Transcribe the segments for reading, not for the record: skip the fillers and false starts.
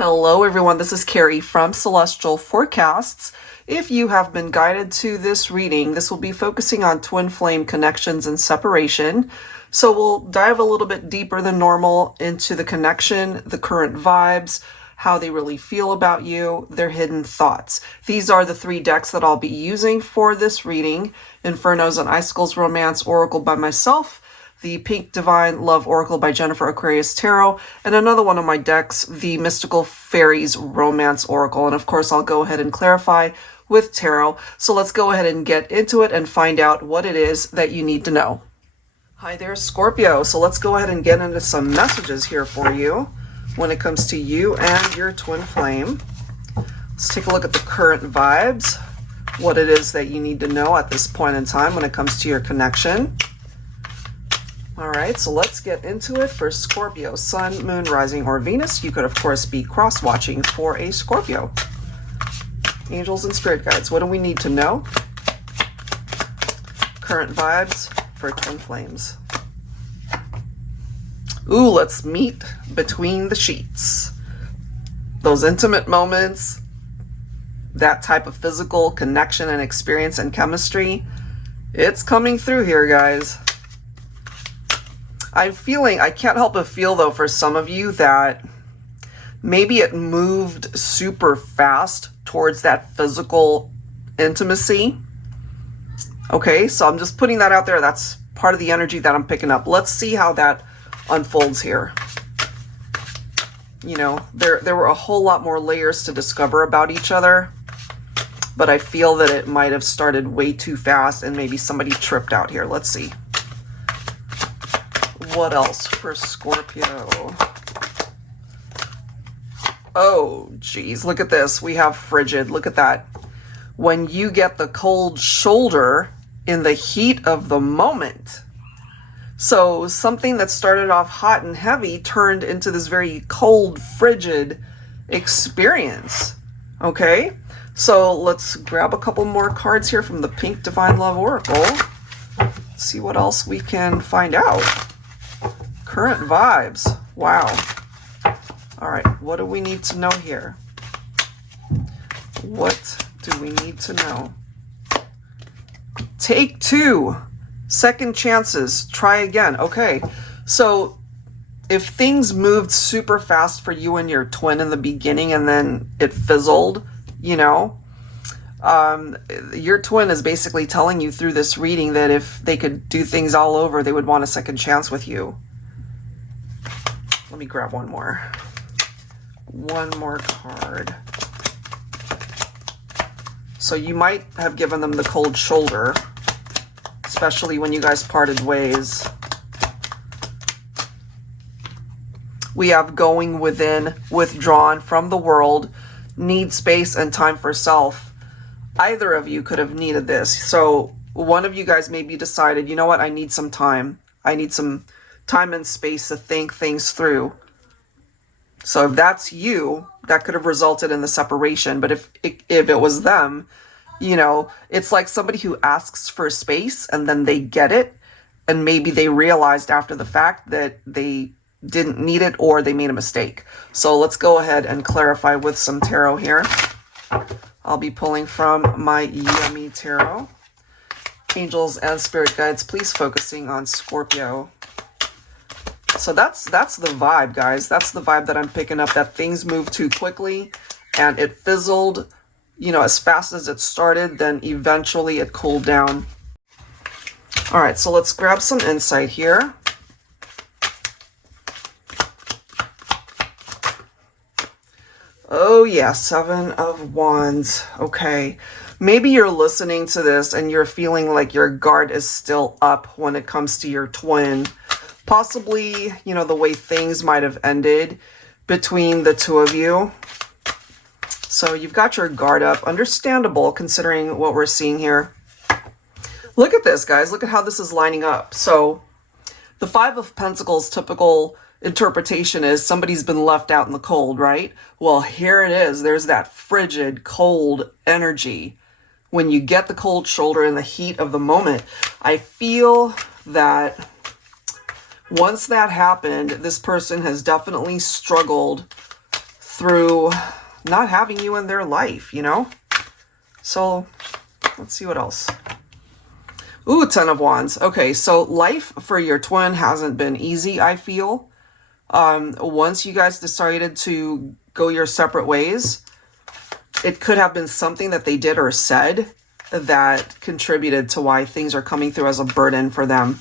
Hello everyone, this is Carrie from Celestial Forecasts. If you have been guided to this reading, this will be focusing on twin flame connections and separation. So we'll dive a little bit deeper than normal into the connection, the current vibes, how they really feel about you, their hidden thoughts. These are the three decks that I'll be using for this reading: INFERNOS and ICICLES Romance Oracle by myself, the Pink Divine Love Oracle by Jennifer Aquarius Tarot, and another one of my decks, the Mystical Fairies Romance Oracle. And of course, I'll go ahead and clarify with Tarot. So let's go ahead and get into it and find out what it is that you need to know. Hi there, Scorpio. So let's go ahead and get into some messages here for you when it comes to you and your twin flame. Let's take a look at the current vibes, what it is that you need to know at this point in time when it comes to your connection. All right, so let's get into it for Scorpio, Sun, Moon, Rising, or Venus. You could, of course, be cross-watching for a Scorpio. Angels and Spirit Guides, what do we need to know? Current vibes for twin flames. Ooh, let's meet between the sheets. Those intimate moments, that type of physical connection and experience and chemistry, it's coming through here, guys. I can't help but feel, though, for some of you that maybe it moved super fast towards that physical intimacy. Okay, so I'm just putting that out there. That's part of the energy that I'm picking up. Let's see how that unfolds here. You know, there were a whole lot more layers to discover about each other, but I feel that it might have started way too fast and maybe somebody tripped out here. Let's see. What else for Scorpio? Oh, geez, look at this. We have frigid. Look at that. When you get the cold shoulder in the heat of the moment. So something that started off hot and heavy turned into this very cold, frigid experience. Okay, so let's grab a couple more cards here from the Pink Divine Love Oracle. See what else we can find out. Current vibes. Wow. All right, what do we need to know here? What do we need to know? Take two. Second chances. Try again. Okay, so if things moved super fast for you and your twin in the beginning and then it fizzled, you know, your twin is basically telling you through this reading that if they could do things all over, they would want a second chance with you. Let me grab one more. One more card. So you might have given them the cold shoulder, especially when you guys parted ways. We have going within, withdrawn from the world, need space and time for self. Either of you could have needed this. So one of you guys maybe decided, you know what, I need some time. I need some time and space to think things through. So if that's you, that could have resulted in the separation. But if it was them, you know, it's like somebody who asks for space and then they get it, and maybe they realized after the fact that they didn't need it or they made a mistake. So let's go ahead and clarify with some tarot here. I'll be pulling from my Yummy Tarot. Angels and Spirit Guides, please focusing on Scorpio. So that's the vibe, guys. That's the vibe that I'm picking up, that things moved too quickly and it fizzled, you know, as fast as it started, then eventually it cooled down. All right, so let's grab some insight here. Oh yeah, Seven of Wands. Okay, maybe you're listening to this and you're feeling like your guard is still up when it comes to your twin. Possibly, you know, the way things might have ended between the two of you. So you've got your guard up. Understandable considering what we're seeing here. Look at this, guys. Look at how this is lining up. So the Five of Pentacles typical interpretation is somebody's been left out in the cold, right? Well, here it is. There's that frigid, cold energy. When you get the cold shoulder in the heat of the moment, I feel that once that happened, this person has definitely struggled through not having you in their life, you know? So let's see what else. Ooh, 10 of Wands. Okay, so life for your twin hasn't been easy, I feel. Once you guys decided to go your separate ways, it could have been something that they did or said that contributed to why things are coming through as a burden for them.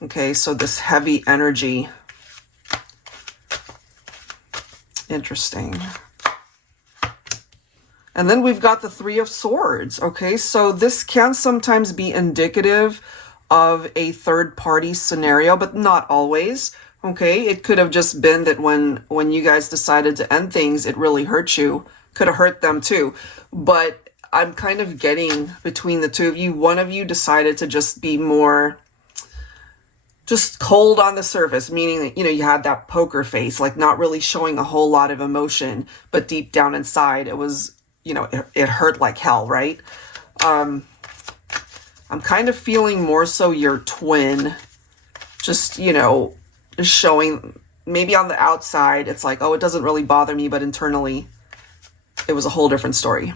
Okay, so this heavy energy. Interesting. And then we've got the Three of Swords. Okay, so this can sometimes be indicative of a third-party scenario, but not always. Okay, it could have just been that when you guys decided to end things, it really hurt you. Could have hurt them too. But I'm kind of getting between the two of you, one of you decided to just be more just cold on the surface, meaning that, you know, you had that poker face, like not really showing a whole lot of emotion, but deep down inside, it was, you know, it hurt like hell, right? I'm kind of feeling more so your twin, just, you know, showing, maybe on the outside, it's like, oh, it doesn't really bother me, but internally, it was a whole different story.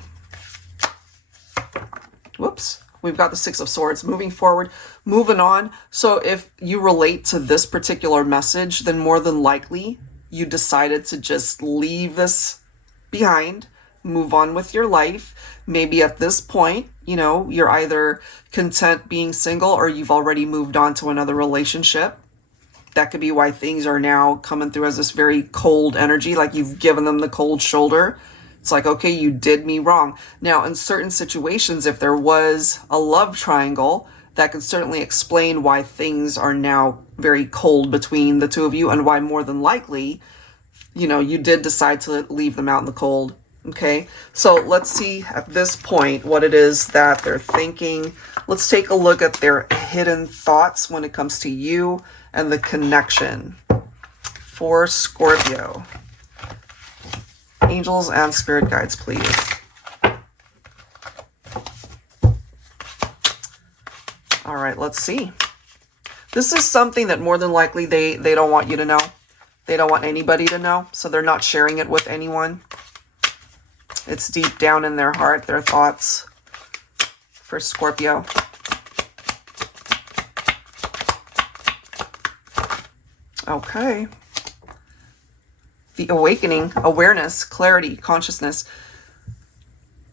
Whoops. We've got the Six of Swords. Moving forward, moving on. So if you relate to this particular message, then more than likely you decided to just leave this behind, move on with your life. Maybe at this point, you know, you're either content being single or you've already moved on to another relationship. That could be why things are now coming through as this very cold energy, like you've given them the cold shoulder. It's like, okay, you did me wrong. Now, in certain situations, if there was a love triangle, that could certainly explain why things are now very cold between the two of you and why more than likely, you know, you did decide to leave them out in the cold. Okay, so let's see at this point what it is that they're thinking. Let's take a look at their hidden thoughts when it comes to you and the connection for Scorpio. Angels and spirit guides, please. All right, let's see. This is something that more than likely they don't want you to know. They don't want anybody to know, so they're not sharing it with anyone. It's deep down in their heart, their thoughts for Scorpio. Okay. The awakening, awareness, clarity, consciousness.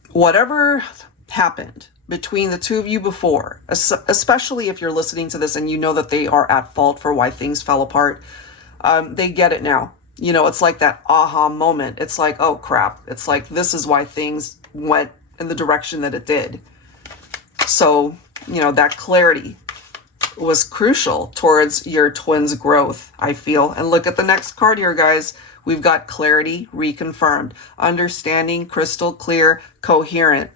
Whatever happened between the two of you before, especially if you're listening to this and you know that they are at fault for why things fell apart, they get it now. You know, it's like that aha moment. It's like, oh crap. It's like, this is why things went in the direction that it did. So, you know, that clarity was crucial towards your twin's growth, I feel. And look at the next card here, guys. We've got clarity reconfirmed, understanding, crystal clear, coherent,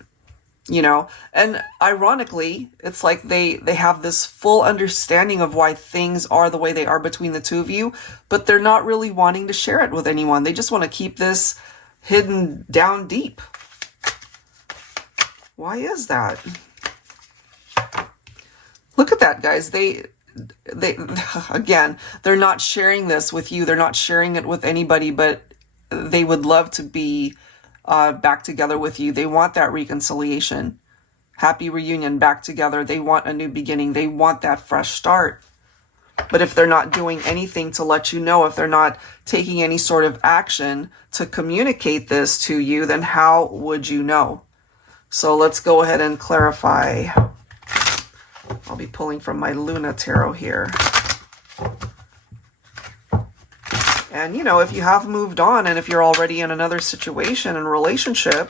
you know, and ironically, it's like they have this full understanding of why things are the way they are between the two of you, but they're not really wanting to share it with anyone. They just want to keep this hidden down deep. Why is that? Look at that, guys. They again, they're not sharing this with you. They're not sharing it with anybody, but they would love to be back together with you. They want that reconciliation, happy reunion, back together. They want a new beginning. They want that fresh start. But if they're not doing anything to let you know, if they're not taking any sort of action to communicate this to you, then how would you know? So let's go ahead and clarify. I'll be pulling from my Luna Tarot here. And, you know, if you have moved on and if you're already in another situation and relationship,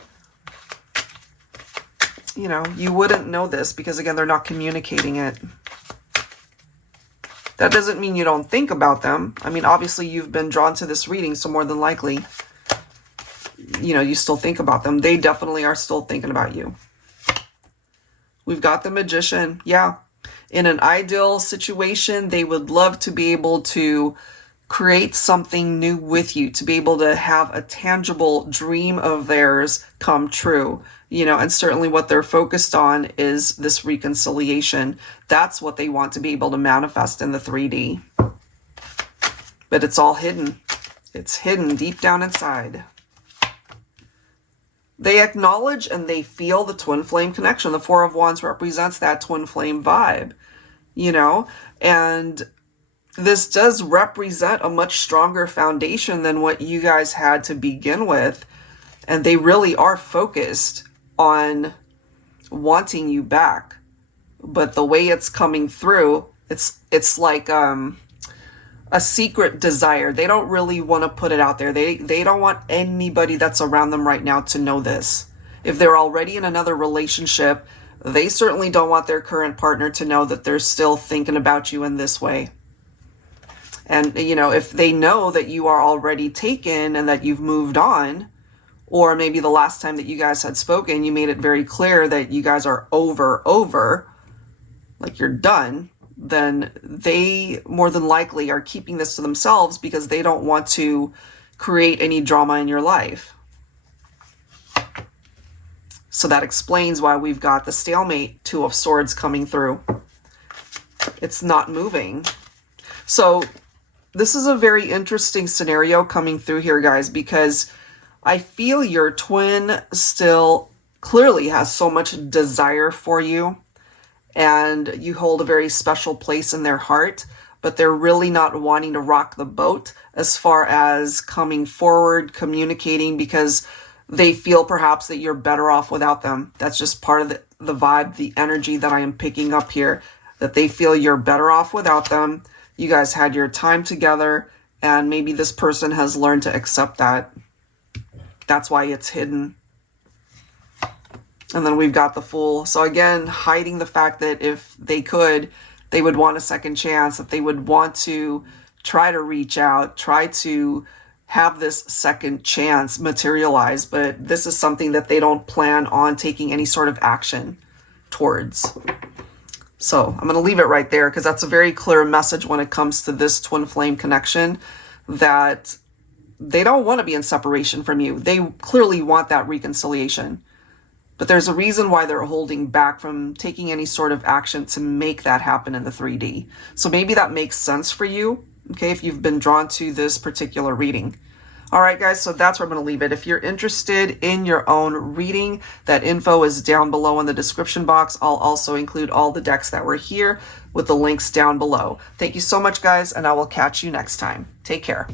you know, you wouldn't know this because, again, they're not communicating it. That doesn't mean you don't think about them. I mean, obviously, you've been drawn to this reading, so more than likely, you know, you still think about them. They definitely are still thinking about you. We've got the Magician. Yeah. In an ideal situation, they would love to be able to create something new with you, to be able to have a tangible dream of theirs come true. You know, and certainly what they're focused on is this reconciliation. That's what they want to be able to manifest in the 3D. But it's all hidden. It's hidden deep down inside. They acknowledge and they feel the twin flame connection. The Four of Wands represents that twin flame vibe, you know, and this does represent a much stronger foundation than what you guys had to begin with. And they really are focused on wanting you back. But the way it's coming through, it's like a secret desire. They don't really want to put it out there. They don't want anybody that's around them right now to know this. If they're already in another relationship, they certainly don't want their current partner to know that they're still thinking about you in this way. And, you know, if they know that you are already taken and that you've moved on, or maybe the last time that you guys had spoken, you made it very clear that you guys are over, like you're done, then they more than likely are keeping this to themselves because they don't want to create any drama in your life. So that explains why we've got the stalemate, Two of Swords coming through. It's not moving. So this is a very interesting scenario coming through here, guys, because I feel your twin still clearly has so much desire for you, and you hold a very special place in their heart, but they're really not wanting to rock the boat as far as coming forward, communicating, because they feel perhaps that you're better off without them. That's just part of the vibe, the energy that I am picking up here, that they feel you're better off without them. You guys had your time together, and maybe this person has learned to accept that. That's why it's hidden. And then we've got the Fool. So again, hiding the fact that if they could, they would want a second chance, that they would want to try to reach out, try to have this second chance materialize. But this is something that they don't plan on taking any sort of action towards. So I'm going to leave it right there because that's a very clear message when it comes to this twin flame connection, that they don't want to be in separation from you. They clearly want that reconciliation. But there's a reason why they're holding back from taking any sort of action to make that happen in the 3D. So maybe that makes sense for you, okay, if you've been drawn to this particular reading. All right, guys, so that's where I'm going to leave it. If you're interested in your own reading, that info is down below in the description box. I'll also include all the decks that were here with the links down below. Thank you so much, guys, and I will catch you next time. Take care.